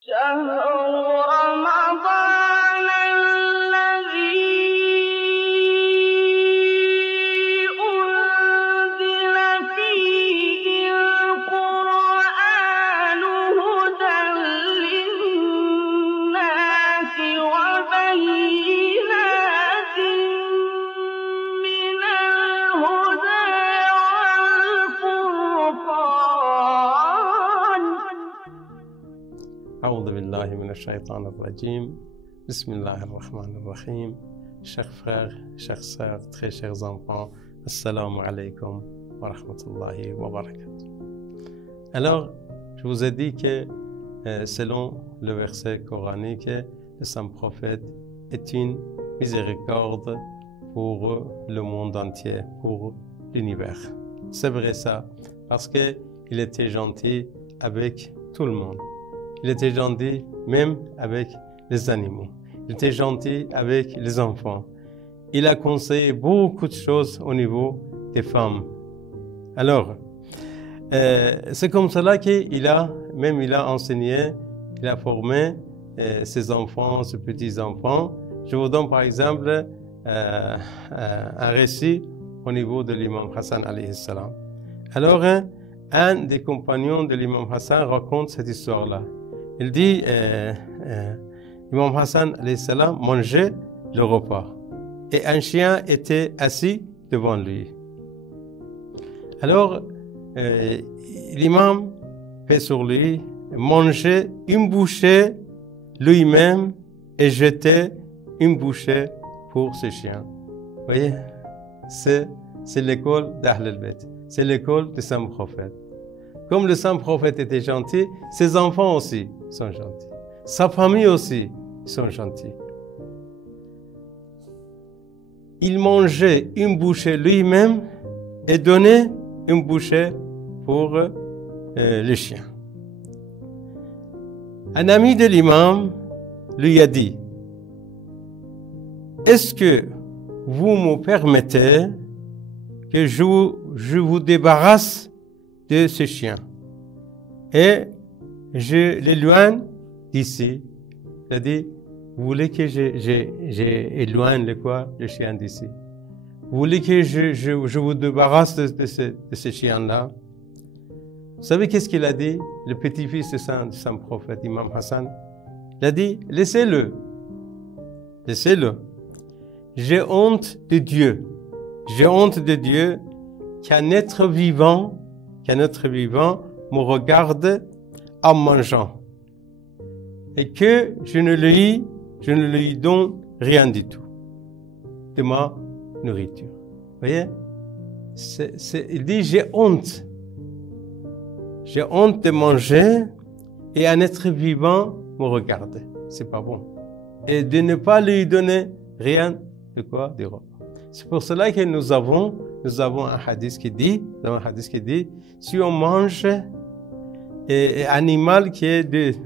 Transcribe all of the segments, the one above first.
شهر رمضان الذي أنزل فيه القرآن هدى للناس وبينات من الهدى والفرقان. أعوذ بالله من الشيطان الرجيم. Bismillah ar-Rahman ar-Rahim. Chers frères, chères sœurs, très chers enfants, Assalamu alaikum wa rahmatullahi wa barakatuh. Alors, je vous ai dit que selon le verset coranique, le saint prophète est une miséricorde pour le monde entier, pour l'univers. C'est vrai ça, parce qu'il était gentil avec tout le monde. Il était gentil même avec les animaux. Il était gentil avec les enfants. Il a conseillé beaucoup de choses au niveau des femmes. Alors, c'est comme cela qu'il a enseigné, il a formé ses enfants, ses petits-enfants. Je vous donne par exemple un récit au niveau de l'imam Hassan alayhi salam. Alors, un des compagnons de l'imam Hassan raconte cette histoire-là. Il dit, l'imam Hassan alayhi salam mangeait le repas et un chien était assis devant lui. Alors, l'imam fait sur lui, mangeait une bouchée lui-même et jetait une bouchée pour ce chien. Vous voyez, c'est l'école d'Ahl al-Bayt, c'est l'école du saint prophète. Comme le saint prophète était gentil, ses enfants aussi sont gentils. Sa famille aussi sont gentils. Il mangeait une bouchée lui-même et donnait une bouchée pour le chien. Un ami de l'imam lui a dit, « Est-ce que vous me permettez que je vous débarrasse de ce chien et je l'éloigne d'ici? » Il a dit, vous voulez que j'éloigne le chien d'ici? Vous voulez que je vous débarrasse de ce chien-là? Vous savez qu'est-ce qu'il a dit? Le petit-fils du saint prophète, Imam Hassan, il a dit, laissez-le. Laissez-le. J'ai honte de Dieu. J'ai honte de Dieu qu'un être vivant me regarde en mangeant et que je ne lui donne rien du tout de ma nourriture. Vous voyez? Il dit, j'ai honte. J'ai honte de manger et un être vivant me regarde. C'est pas bon. Et de ne pas lui donner rien de quoi? De repas. C'est pour cela que nous avons un hadith qui dit, si on mange un animal qui est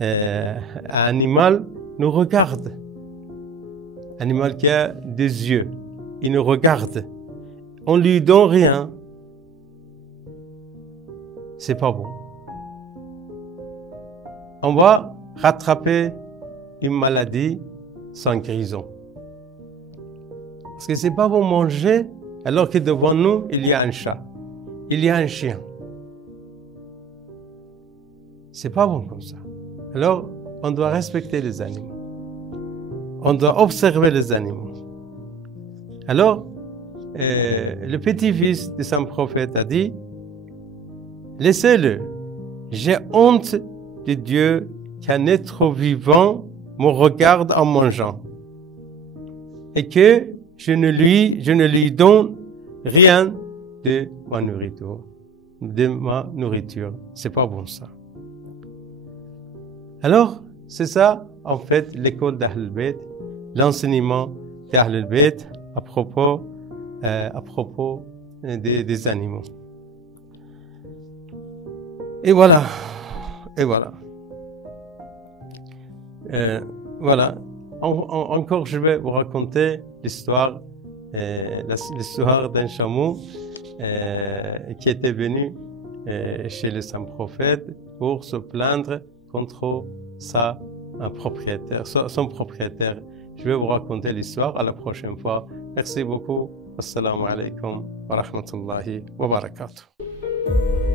un animal nous regarde. Un animal qui a des yeux, il nous regarde. On lui donne rien. C'est pas bon. On va rattraper une maladie sans guérison. Parce que c'est pas bon manger alors que devant nous, il y a un chat, il y a un chien. C'est pas bon comme ça. Alors, on doit respecter les animaux. On doit observer les animaux. Alors, le petit-fils de saint prophète a dit, laissez-le. J'ai honte de Dieu qu'un être vivant me regarde en mangeant et que je ne lui donne rien de ma nourriture. C'est pas bon ça. Alors, c'est ça, en fait, l'école d'Ahl al-Bayt, l'enseignement d'Ahl al-Bayt à propos des animaux. Et voilà. Voilà. Encore, je vais vous raconter l'histoire d'un chameau qui était venu chez le saint prophète pour se plaindre contre un propriétaire, son propriétaire. Je vais vous raconter l'histoire à la prochaine fois. Merci beaucoup. Assalamu alaikum wa rahmatullahi wa barakatuh.